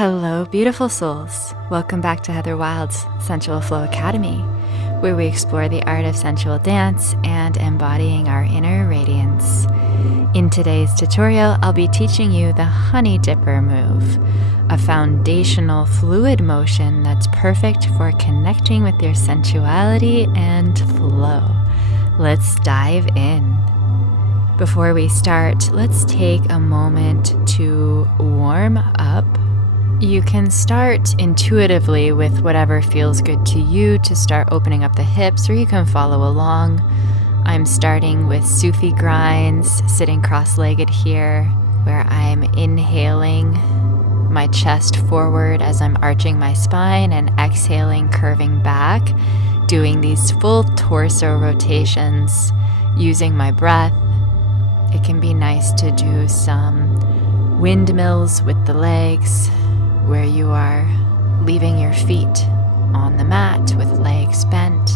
Hello, beautiful souls. Welcome back to Heather Wild's Sensual Flow Academy, where we explore the art of sensual dance and embodying our inner radiance. In today's tutorial, I'll be teaching you the Honey Dipper move, a foundational fluid motion that's perfect for connecting with your sensuality and flow. Let's dive in. Before we start, let's take a moment to warm up. You can start intuitively with whatever feels good to you to start opening up the hips, or you can follow along. I'm starting with Sufi grinds, sitting cross-legged here, where I'm inhaling my chest forward as I'm arching my spine and exhaling, curving back, doing these full torso rotations using my breath. It can be nice to do some windmills with the legs, where you are leaving your feet on the mat with legs bent,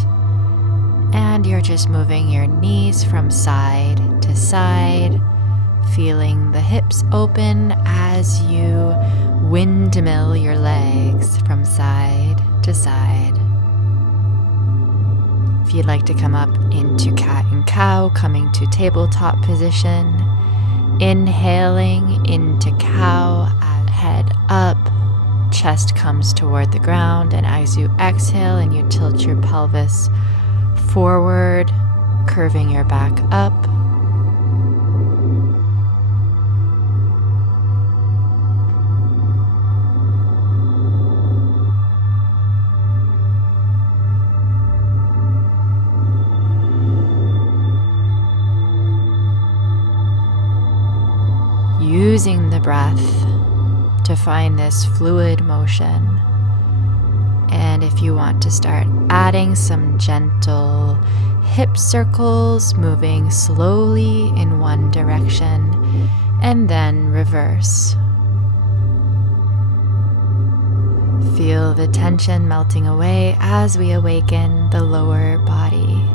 and you're just moving your knees from side to side, feeling the hips open as you windmill your legs from side to side. If you'd like to come up into cat and cow, coming to tabletop position, inhaling into cow, head up, chest comes toward the ground, and as you exhale and you tilt your pelvis forward, curving your back up. Using the breath to find this fluid motion. And if you want to start adding some gentle hip circles, moving slowly in one direction and then reverse. Feel the tension melting away as we awaken the lower body.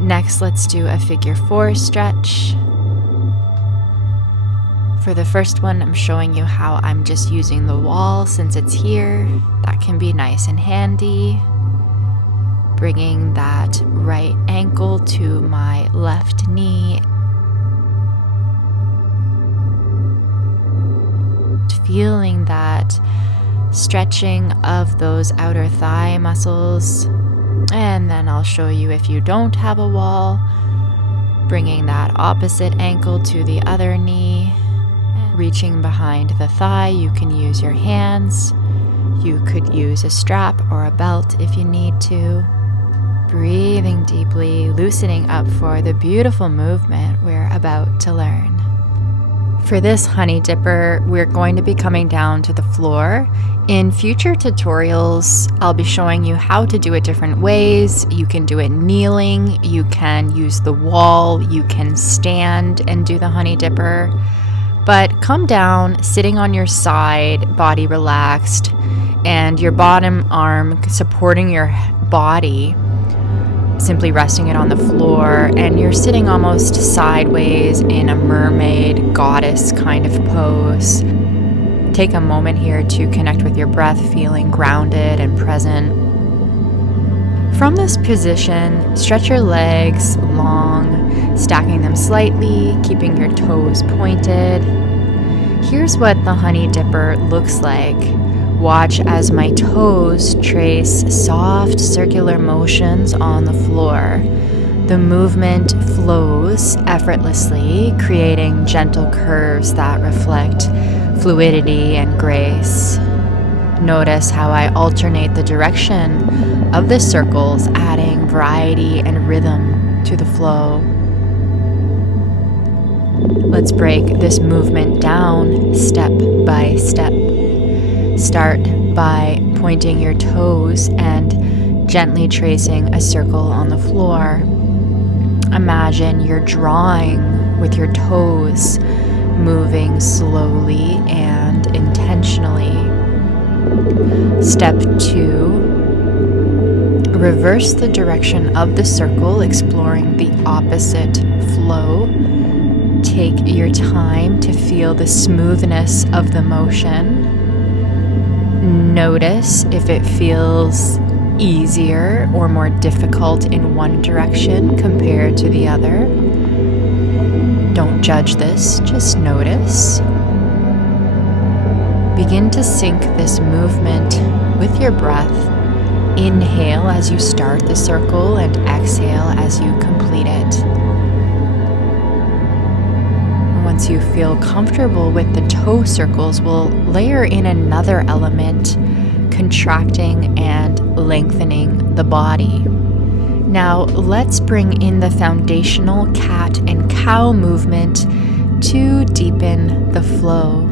Next, let's do a figure 4 stretch. For the first one, I'm showing you how I'm just using the wall since it's here. That can be nice and handy. Bringing that right ankle to my left knee. Feeling that stretching of those outer thigh muscles. And then I'll show you if you don't have a wall, bringing that opposite ankle to the other knee, reaching behind the thigh. You can use your hands. You could use a strap or a belt if you need to. Breathing deeply, loosening up for the beautiful movement we're about to learn. For this Honey Dipper, we're going to be coming down to the floor. In future tutorials, I'll be showing you how to do it different ways. You can do it kneeling, you can use the wall, you can stand and do the Honey Dipper. But come down, sitting on your side, body relaxed, and your bottom arm supporting your body, simply resting it on the floor, and you're sitting almost sideways in a mermaid goddess kind of pose. Take a moment here to connect with your breath, feeling grounded and present. From this position, stretch your legs long, stacking them slightly, keeping your toes pointed. Here's what the Honey Dipper looks like. Watch as my toes trace soft circular motions on the floor. The movement flows effortlessly, creating gentle curves that reflect fluidity and grace. Notice how I alternate the direction of the circles, adding variety and rhythm to the flow. Let's break this movement down step by step. Start by pointing your toes and gently tracing a circle on the floor. Imagine you're drawing with your toes, moving slowly and intentionally. Step 2, reverse the direction of the circle, exploring the opposite flow. Take your time to feel the smoothness of the motion. Notice if it feels easier or more difficult in one direction compared to the other. Don't judge this, just notice. Begin to sync this movement with your breath. Inhale as you start the circle and exhale as you complete it. Once you feel comfortable with the toe circles, we'll layer in another element, contracting and lengthening the body. Now let's bring in the foundational cat and cow movement to deepen the flow.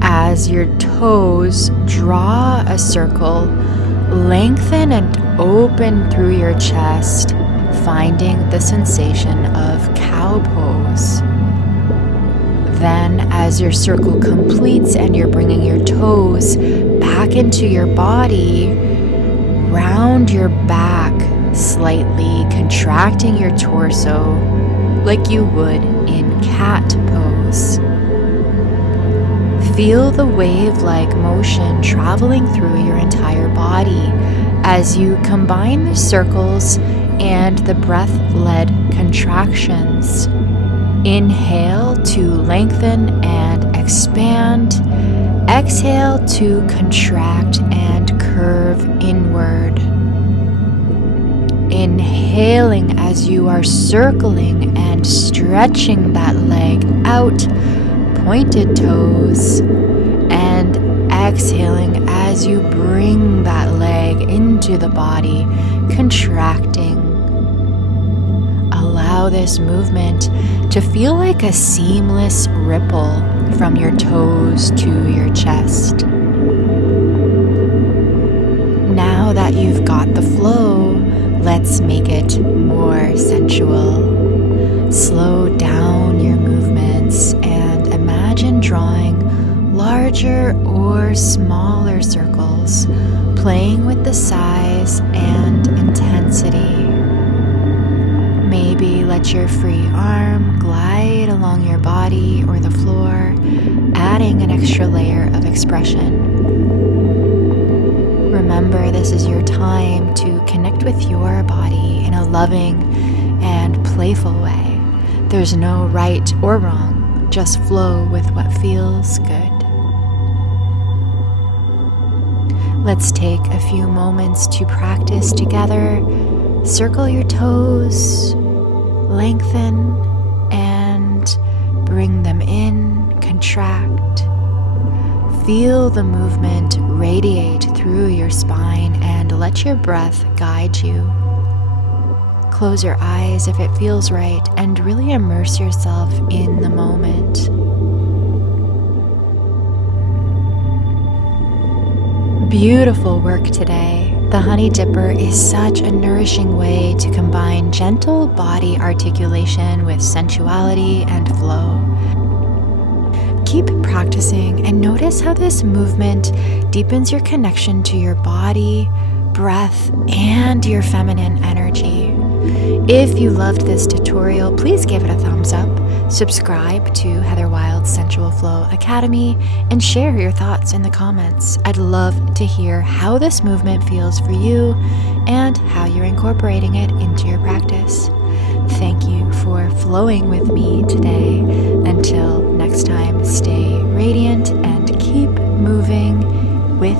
As your toes draw a circle, lengthen and open through your chest, finding the sensation of cow pose. Then, as your circle completes and you're bringing your toes back into your body, round your back slightly, contracting your torso like you would in cat pose. Feel the wave-like motion traveling through your entire body as you combine the circles and the breath-led contractions. Inhale to lengthen and expand. Exhale to contract and curve inward. Inhaling as you are circling and stretching that leg out, pointed toes, and exhaling as you bring that leg into the body, contracting. Allow this movement to feel like a seamless ripple from your toes to your chest. Now that you've got the flow, let's make it more sensual. Slow down your movements and imagine drawing larger or smaller circles, playing with the size and intensity. Maybe let your free arm glide along your body or the floor, adding an extra layer of expression. Remember, this is your time to connect with your body in a loving and playful way. There's no right or wrong, just flow with what feels good. Let's take a few moments to practice together. Circle your toes, lengthen, and bring them in, contract. Feel the movement radiate through your spine and let your breath guide you. Close your eyes if it feels right and really immerse yourself in the moment. Beautiful work today. The Honey Dipper is such a nourishing way to combine gentle body articulation with sensuality and flow. Keep practicing and notice how this movement deepens your connection to your body, breath, and your feminine energy. If you loved this tutorial, please give it a thumbs up, subscribe to Heather Wild's Sensual Flow Academy, and share your thoughts in the comments. I'd love to hear how this movement feels for you and how you're incorporating it into your practice. Thank you for flowing with me today. Until next time, stay radiant and keep moving with